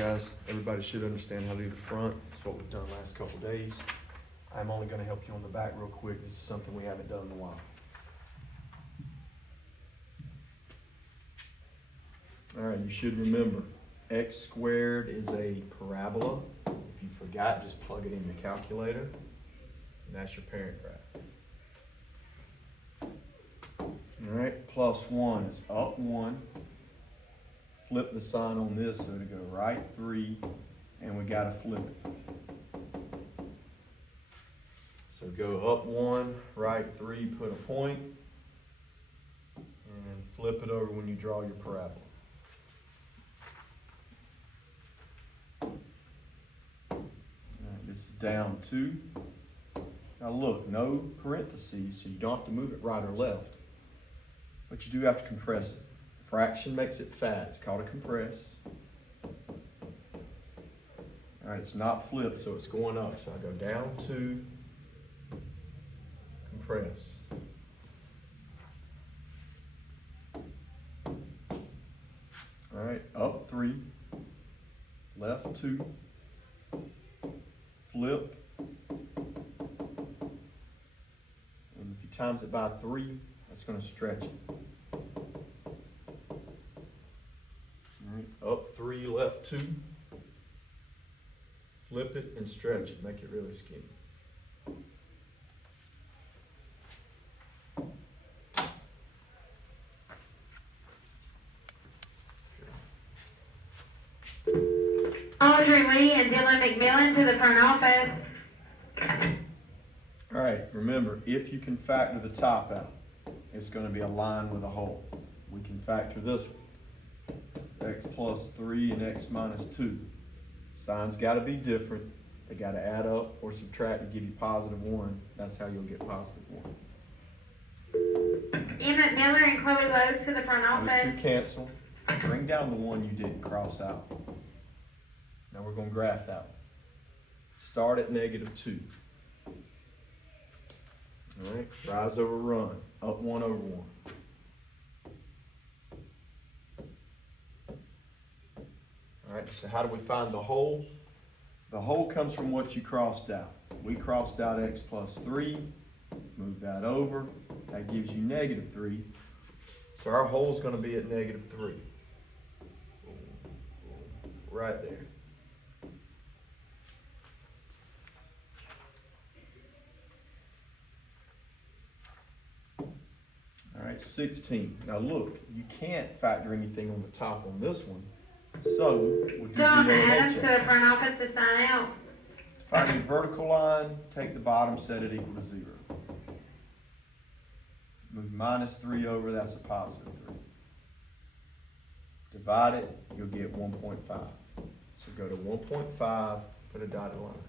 guys, everybody should understand how to do the front. It's what we've done the last couple days. I'm only gonna help you on the back real quick. This is something we haven't done in a while. All right, you should remember, x squared is a parabola. If you forgot, just plug it in your calculator, and that's your parent graph. All right, plus 1 is up 1. Flip the sign on this so to go right 3, and we gotta flip it. So go up 1, right 3, put a point, and flip it over when you draw your parabola. All right, this is down 2. Now look, no parentheses, so you don't have to move it right or left, but you do have to compress it. Fraction makes it fat. It's called a compress. All right, it's not flipped, so it's going up. So I go down 2, compress. All right, up 3, left 2, flip. And if you times it by 3, that's going to stretch it. Up 3, left 2, flip it and stretch it, make it really skinny. Audrey Lee and Dylan McMillan to the front office. All right, remember, if you can factor the top out, it's going to be a line with a hole. We can factor this one. X plus 3 and x minus 2. Signs got to be different. They got to add up or subtract to give you positive 1. That's how you'll get positive 1. Emmett Miller and Chloe Lowe to the front Those office. 2 cancel. Bring down the 1 you didn't cross out. Now we're going to graph that one. Start at -2. All right, rise over run. Up 1 over 1. All right, so how do we find the hole? The hole comes from what you crossed out. We crossed out x plus 3, move that over, that gives you -3. So our hole is going to be at -3. Right there. All right, 16. Now look, you can't factor anything on the top on this one. So, we'll do John VA and Adams to HA. the front office to sign out. Find a vertical line, take the bottom, set it equal to 0. Move -3 over, that's a positive 3. Divide it, you'll get 1.5. So go to 1.5, put a dotted line.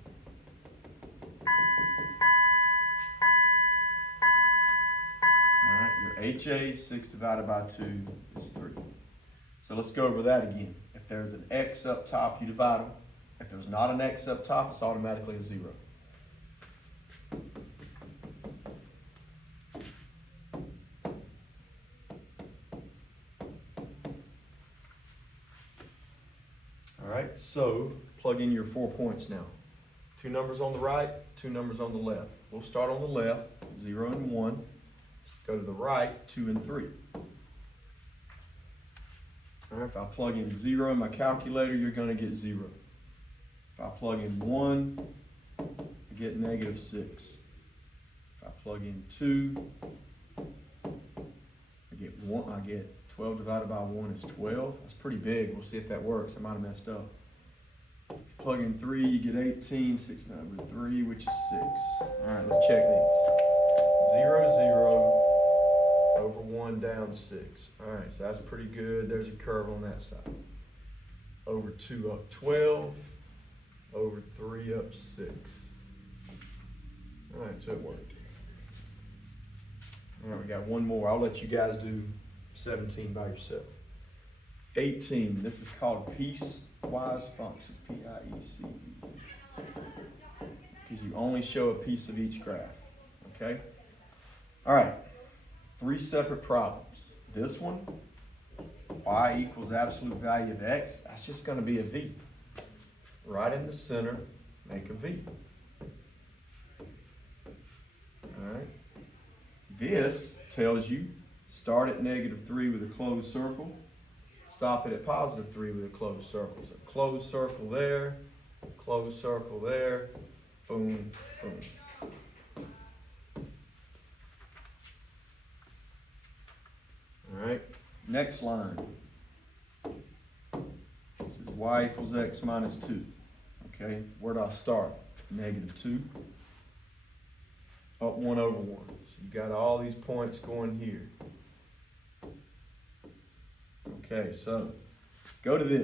All right, your HA, 6 divided by 2 is 3. So let's go over that again. If there's an X up top, you divide them. If there's not an X up top, it's automatically a 0. All right, so plug in your 4 points now. 2 numbers on the right, 2 numbers on the left. We'll start on the left, 0 and 1. Go to the right, 2 and 3. All right, if I plug in 0 in my calculator, you're going to get 0. If I plug in 1, I get -6. If I plug in 2, I get 1. I get 12 divided by 1 is 12. That's pretty big. We'll see if that works. I might have messed up. Plug in 3, Go to them.